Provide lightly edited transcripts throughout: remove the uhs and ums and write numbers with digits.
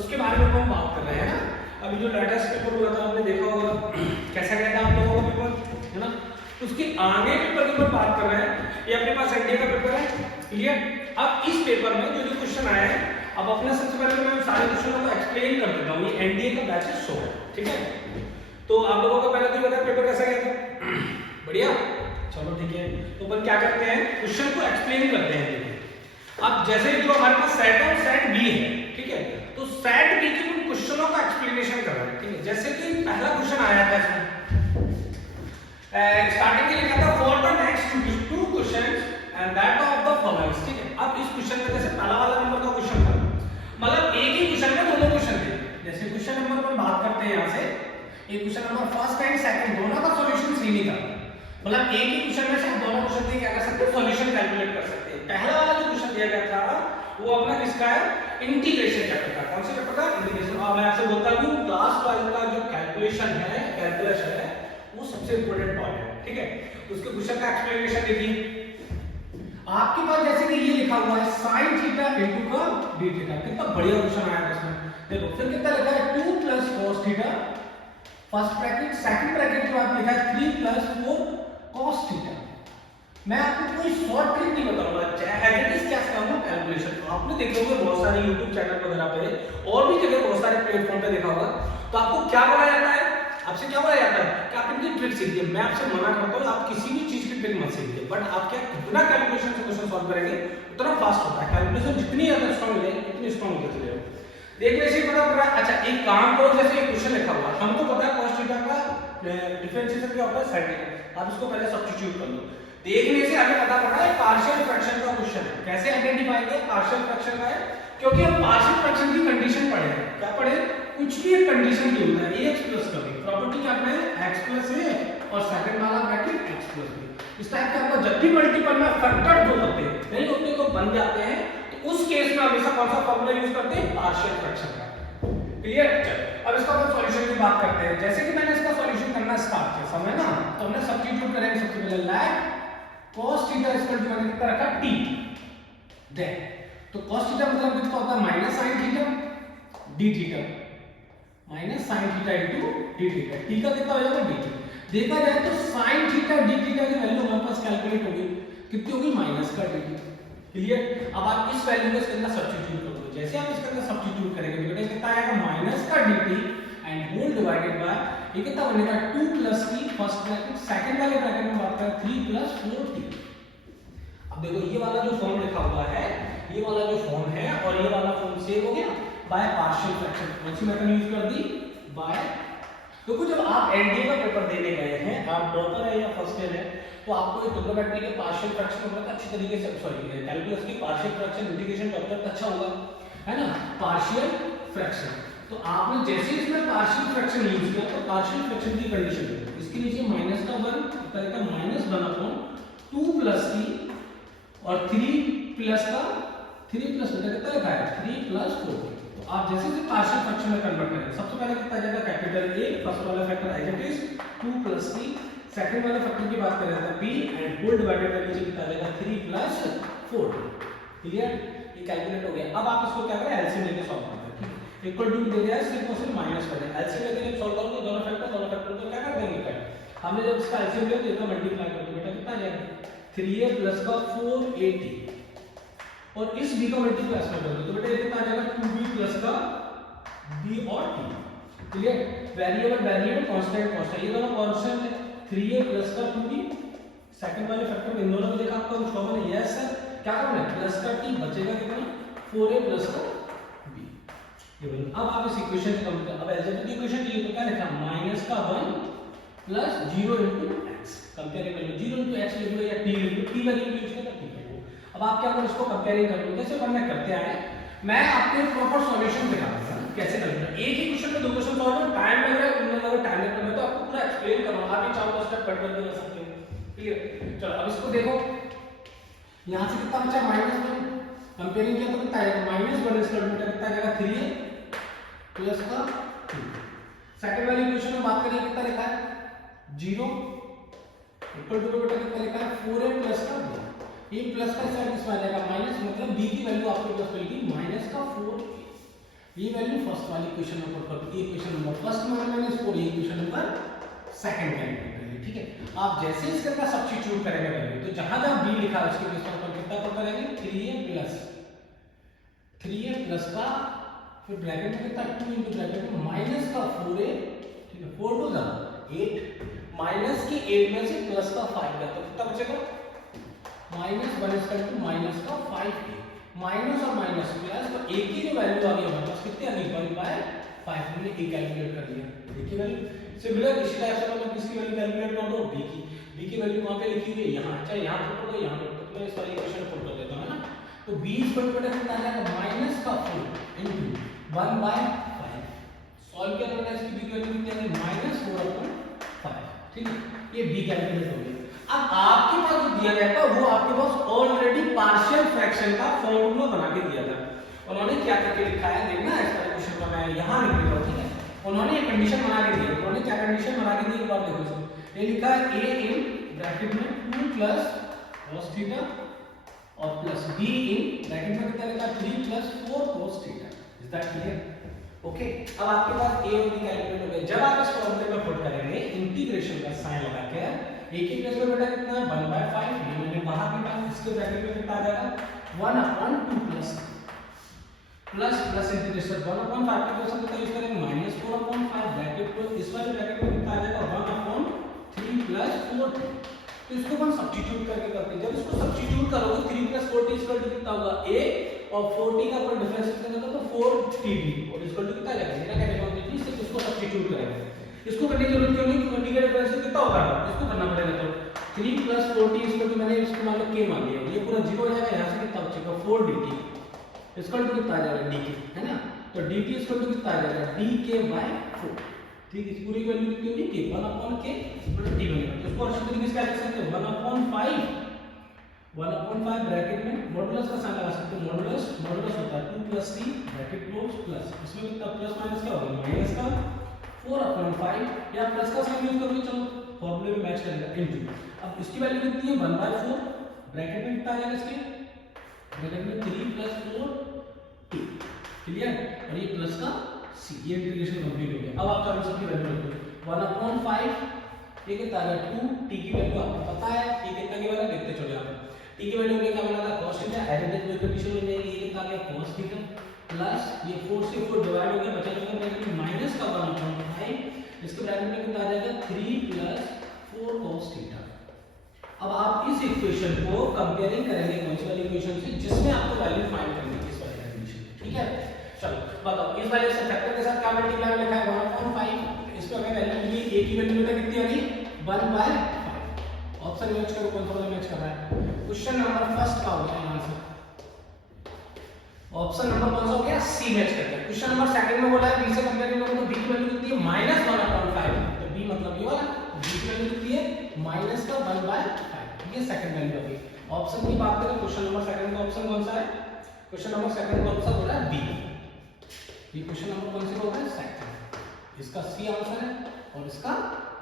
उसके बारे में हम बात कर रहे हैं ना। अभी जो लेटेस्ट पेपर हुआ था आपने देखा होगा कैसा गया था आप लोगों का पेपर, है ना। उसके आगे पेपर की हम बात कर रहे हैं। ये अपने पास एनडीए का पेपर है, क्लियर। अब इस पेपर में जो जो क्वेश्चन आए हैं, अब अपने सबसे पहले तो मैं सारे क्वेश्चनों को एक्सप्लेन कर देता हूँ। ये एनडीए का बैच है 100, ठीक है। तो आप लोगों को पहले तो बताया पेपर कैसा गया था, बढ़िया, चलो ठीक है। तो अपन क्या करते हैं, क्वेश्चन को एक्सप्लेन करते हैं। अब जैसे जो हमारे पास सेट और सेट बी है, ठीक है, तो सेट बी के कुछ क्वेश्चनों का एक्सप्लेनेशन कर रहे हैं, ठीक है। जैसे कि पहला क्वेश्चन आया था इसमें, स्टार्टिंग के लिए क्या था, for the next two questions and that of the following, ठीक है। अब इस क्वेश्चन में जैसे पहला वाला नंबर का क्वेश्चन था, मतलब एक ही क्वेश्चन में दोनों क्वेश्चन थे। जैसे क्वेश्चन नंबर पर बात करते हैं यहां से, एक question number first and second दोनों का सॉल्यूशन सेम ही था, मतलब एक ही क्वेश्चन में से हम दोनों क्वेश्चन के क्या कर सकते हैं, सॉल्यूशन कैलकुलेट कर सकते हैं। पहला वाला जो क्वेश्चन दिया गया था वो अपना किसका है, इंटीग्रेशन चैप्टर का। कौन सा चैप्टर का, इंटीग्रेशन। अब मैं आपसे बोलता हूं क्लास 12 का जो कैलकुलेशन है, कैलकुलस है, वो सबसे इंपॉर्टेंट पार्ट है, ठीक है। उसके क्वेश्चन का एक्सप्लेनेशन देखिए। आपके पास जैसे कि ये लिखा हुआ है sin थीटा इनटू का d थीटा, कितना बढ़िया क्वेश्चन आया था इसमें। देखो फिर कितना लिखा है 2 plus cos theta, first bracket, second bracket के बाद लिखा है 3 प्लस 4 cos थीटा। मैं आपको कोई शॉर्ट ट्रिक नहीं बताऊंगा, एज इट इज क्या सिखाऊंगा, कैलकुलेशन। आपने देखे होंगे बहुत सारे YouTube चैनल वगैरह पे और भी जगह बहुत सारे प्लेटफॉर्म पे देखा होगा, तो आपको क्या बोला जाता है, आपसे क्या बोला जाता है कि आप इनकी ट्रिक सीखिए। मैं आपसे मना करता हूं आप किसी भी चीज की ट्रिक मत सीखिए, बट आप क्या जितना कैलकुलेशन से क्वेश्चन सॉल्व करेंगे उतना फास्ट होता है। कैलकुलेशन जितनी ज्यादा स्ट्रांग है उतनी स्ट्रांग होती चले जाओ। देखने से पता पड़ रहा है। अच्छा एक काम करो, जैसे एक क्वेश्चन लिखा हुआ है, हमको पता है cos थीटा का डिफरेंशिएशन क्या होता है, sin थीटा। आप इसको पहले सब्स्टिट्यूट कर लो, देखने से हमें पता पड़ा है पार्शियल फ्रैक्शन का क्वेश्चन है। कैसे आइडेंटिफाई किया पार्शियल फ्रैक्शन का है, क्योंकि हम पार्शियल फ्रैक्शन की कंडीशन पढ़े हैं। क्या पढ़े, कुछ भी एक कंडीशन की होता है ax प्लस का भी प्रॉपर्टी क्या पढ़े, x प्लस a और सेकंड वाला ब्रैकेट x प्लस b। इस टाइप का आपको जब भी मल्टीपल में फैक्टर दो होते हैं नहीं होते तो बन जाते हैं, तो उस केस में हमेशा कौन सा फॉर्मूला यूज करते हैं, पार्शियल फ्रैक्शन का। क्लियर। अब इसका अपन सॉल्यूशन की बात करते हैं। जैसे कि मैंने इसका सॉल्यूशन करना स्टार्ट किया, समझ ना, तो हमने सब्स्टिट्यूट करेंगे सबसे पहले ln cos theta equal to मैंने कितना रखा t, देन तो cos थीटा मतलब कितना होता है minus sin theta d theta, minus sin theta into d theta, t का कितना हो जाएगा d थीटा। देखा जाए तो sin थीटा d थीटा की वैल्यू हमारे पास कैलकुलेट होगी, कितनी होगी, माइनस का d थीटा। क्लियर। अब आप इस वैल्यू को इसके अंदर सब्स्टिट्यूट कर दो, जैसे आप इसके अंदर सब्स्टिट्यूट करेंगे बेटा कितना आएगा, माइनस का dt and whole divided by ये कितना बनेगा 2 plus t first bracket, second वाले ब्रैकेट में बात करें 3 प्लस 4t। अब देखो ये वाला जो फॉर्म लिखा हुआ है, ये वाला जो फॉर्म है और ये वाला फॉर्म सेव हो गया बाय पार्शियल फ्रैक्शन। कौन सी मेथड यूज कर दी, बाय। देखो जब आप एनडीए का पेपर देने गए हैं, आप डॉक्टर है या फर्स्ट ईयर है, तो आपको ये ट्रिग्नोमेट्री के पार्शियल फ्रैक्शन वगैरह अच्छी तरीके से, सॉरी कैलकुलस की पार्शियल फ्रैक्शन इंटीग्रेशन टॉपिक अच्छा होगा, है ना, पार्शियल फ्रैक्शन। तो आपने जैसे इसमें पार्शियल फ्रैक्शन यूज किया तो पार्शियल फ्रैक्शन की कंडीशन देखो, इसके नीचे माइनस का 1 कितना का माइनस 1 अपॉन 2 प्लस t और 3 प्लस का 3 प्लस बेटा कितना लिखा है 3 प्लस 4। तो आप जैसे जैसे पार्शियल फ्रैक्शन में कन्वर्ट करेंगे, सबसे पहले कितना आ जाएगा कैपिटल A, फर्स्ट वाला factor as it is 2 plus t, second वाले फैक्टर की बात करें तो b and whole divided by नीचे कितना आ जाएगा 3 प्लस 4। क्लियर, ये कैलकुलेट हो गया। अब आप इसको क्या करें, एलसीएम लेके सॉल्व करते हैं, इक्वल टू दे दिया है, सिर्फ और सिर्फ माइनस कर दें। एलसीएम लेके जब सॉल्व करोगे दोनों फैक्टर को क्या कर देंगे, कट। हमने जब इसका एलसीएम लिया तो इसका मल्टीप्लाई कर दो बेटा कितना आ जाएगा 3a प्लस का 4at और इस b का मल्टीप्लाई इसमें कर दो तो बेटा ये कितना आ जाएगा 2b प्लस का b और t। Clear, variable variable constant constant, ये दोनों कांस्टेंट है, 3a प्लस का 2b, सेकंड वाले फैक्टर में इन दोनों को देखा आपका कुछ कॉमन है, यस सर। क्या करना है, प्लस का t बचेगा कितना 4a प्लस का b। ये बोलो अब आप इस इक्वेशन से कंपेयर, अब अलजेब्रा की इक्वेशन चाहिए तो क्या लिखा माइनस का 1 प्लस 0 इनटू x, कंपेयर कर लो 0 इनटू x लिख लो या t लिख लो, t वैल्यू यूज करना ठीक है। अब आप क्या करो इसको कंपेयरिंग कर लो, जैसे अपन करते आए, मैं आपको प्रॉपर सॉल्यूशन दिखा दूंगा कैसे करना है। एक ही क्वेश्चन में दो क्वेश्चन सॉल्व करना, टाइम लग रहा है उन्होंने लगा टाइम लगता है, तो आपको पूरा एक्सप्लेन कर रहा हूं, आप ही चाहो तो स्टेप कट करके कर सकते हो। क्लियर, चलो अब इसको देखो, यहां से कितना बचा -1, कंपेयरिंग किया तो कितना आएगा -1 इसका मीटर कितना आएगा 3a प्लस का 2। सेकंड वाली इक्वेशन में बात करें कितना लिखा है 0 इक्वल टू बेटा कितना लिखा है 4a प्लस का b, ये प्लस का साइन इसमें आ जाएगा माइनस, मतलब b की वैल्यू आपके पास मिलेगी माइनस का 4a। ये वैल्यू फर्स्ट वाली इक्वेशन में पुट कर दो, ये इक्वेशन नंबर फर्स्ट में मैंने इसको, ये इक्वेशन नंबर सेकंड कैलकुलेट करेंगे, ठीक है। आप जैसे इसके अंदर सब्स्टिट्यूट करेंगे पहले, तो जहां जहां b लिखा है उसके बेस पर कितना पुट करेंगे, 3a प्लस का, फिर ब्रैकेट में कितना 2 इनटू ब्रैकेट में माइनस का 4a, ठीक है, 4 टू 8, माइनस की 8 में से प्लस का 5 गया तो कितना बचेगा, minus 1 is equal to minus का 5a, माइनस और माइनस प्लस, तो a की जो वैल्यू आ गई हमारे पास कितनी आ गई, 1/5, हमने a कैलकुलेट कर दिया, a की वैल्यू। सिमिलर इसी टाइप से मैं किसकी वैल्यू कैलकुलेट कर दूं, b की वैल्यू कहां पे लिखी हुई है, यहां, चाहे यहां पुट कर दो, यहां पुट कर दो, मैं इस वाली इक्वेशन पुट कर देता हूं, है ना। तो b इक्वल टू कितना आ जाएगा, माइनस का 4 इनटू 1/5, सॉल्व किया तो इसकी b की वैल्यू कितनी आ गई, -4/5, ठीक है, ये b कैलकुलेट हो गया। अब आपके पास जो दिया गया था वो आपके पास ऑलरेडी पार्शियल फ्रैक्शन का फॉर्मूला बना के दिया था, उन्होंने क्या करके लिखा है देखना, इस वाले क्वेश्चन का मैं यहां लिख देता हूं, ठीक है। उन्होंने एक कंडीशन बना के दी है, उन्होंने क्या कंडीशन बना के दी एक बार देखो इसको, ये लिखा है a इन ब्रैकेट में 2 प्लस cos थीटा और प्लस b इन ब्रैकेट में कितना लिखा है 3 plus 4 cos theta, is that clear, okay. अब आपके पास a और b कैलकुलेट हो गए, जब आप इस फॉर्मूले में पुट करेंगे इंटीग्रेशन का साइन लगा के, a की प्लेस में बेटा कितना है 1/5, ये मैंने बाहर निकाला, इसके ब्रैकेट में कितना आ जाएगा 1/2 प्लस इंटीग्रेशन 1/5 की प्लेस कितना यूज करेंगे -4/5, ब्रैकेट को इस वाले ब्रैकेट में कितना आ जाएगा 1/3 प्लस 4, तो इसको हम सब्स्टिट्यूट करके करते हैं, जब इसको सब्स्टिट्यूट करोगे 3 प्लस 4t इक्वल टू कितना होगा a, और 4t का अपन डिफरेंस कितना होगा तो 4tb, और इक्वल टू कितना आ जाएगा, मेरा क्या कहना है कि सिर्फ इसको सब्स्टिट्यूट करेंगे, इसको करने की जरूरत क्यों नहीं, क्योंकि t का डिफरेंस कितना होगा, इसको करना पड़ेगा, तो 3 प्लस 4t इक्वल टू मैंने इसको मान लो k मान लिया, ये पूरा 0 हो जाएगा, यहां से कितना बचेगा 4dt इक्वल टू कितना आ जाएगा dk, है ना, तो dt इक्वल टू कितना आ जाएगा dk/4, ठीक है, इस पूरी वैल्यू कितनी होगी k 1/k t बनेगा, तो इसको अच्छी तरीके से क्या लिख सकते हैं 1/5 ब्रैकेट में मॉडुलस का साइन लगा सकते हैं, मॉडुलस होता है 2 plus t bracket close plus, इसमें कितना प्लस माइनस क्या होगा, माइनस का 4/5, या प्लस का साइन यूज करोगे, चलो फॉर्मूले में मैच करेगा, इनटू, अब इसकी वैल्यू कितनी है 1/4, ब्रैकेट में कितना आ जाएगा, इसके ब्रैकेट में 3 प्लस 4t, क्लियर, और ये प्लस का c, ये इंटीग्रेशन कंप्लीट हो गया। अब आप चारों सबकी वैल्यू रख दो 1/5, ये कितना आ गया 2, t की वैल्यू आपको पता है, t कितना की वैल्यू देखते चलो यहां पे, t की वैल्यू में क्या बना था cos थीटा, एडिटिव कोई कंडीशन में नहीं, ये कितना आ गया cos थीटा प्लस ये 4 से 4 डिवाइड हो गया, बचा जो ब्रैकेट में माइनस का 1/5, इसके ब्रैकेट में कितना आ जाएगा 3 प्लस 4 cos थीटा। अब आप इस इक्वेशन को कंपेयरिंग करेंगे कौन सी वाली इक्वेशन से, जिसमें आपको वैल्यू फाइंड करनी है इस वाली कंडीशन, ठीक है। चलो बताओ, इस वाले से फैक्टर के साथ क्या मल्टीप्लाई लिखा है 1/5, इस पे अगर वैल्यू मिली, a की वैल्यू बेटा कितनी होगी 1/5, ऑप्शन मैच करो कौन सा वाला मैच कर रहा है, क्वेश्चन नंबर फर्स्ट का हो गया आंसर, ऑप्शन नंबर कौन सा हो गया सी मैच करता है। क्वेश्चन नंबर सेकंड में बोला है b से कंपेयर करो तो b की वैल्यू कितनी है -1/5, तो b मतलब ये वाला, b की वैल्यू कितनी है माइनस का 1/5, ये सेकंड वैल्यू होगी। ऑप्शन की बात करें, क्वेश्चन नंबर सेकंड का ऑप्शन कौन सा है, क्वेश्चन नंबर सेकंड का ऑप्शन बोला है बी, ये क्वेश्चन नंबर कौन सा होगा सेकंड, इसका सी आंसर है और इसका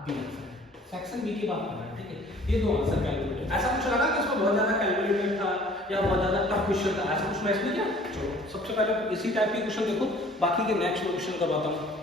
बी आंसर है, सेक्शन बी की बात कर रहा है, ठीक है। ये दो आंसर कैलकुलेट, ऐसा कुछ लगा कि इसमें बहुत ज्यादा कैलकुलेटेड था या बहुत ज्यादा टफ क्वेश्चन था, ऐसा कुछ मैच नहीं किया। चलो सबसे पहले इसी टाइप के क्वेश्चन देखो, बाकी के नेक्स्ट क्वेश्चन करवाता हूं।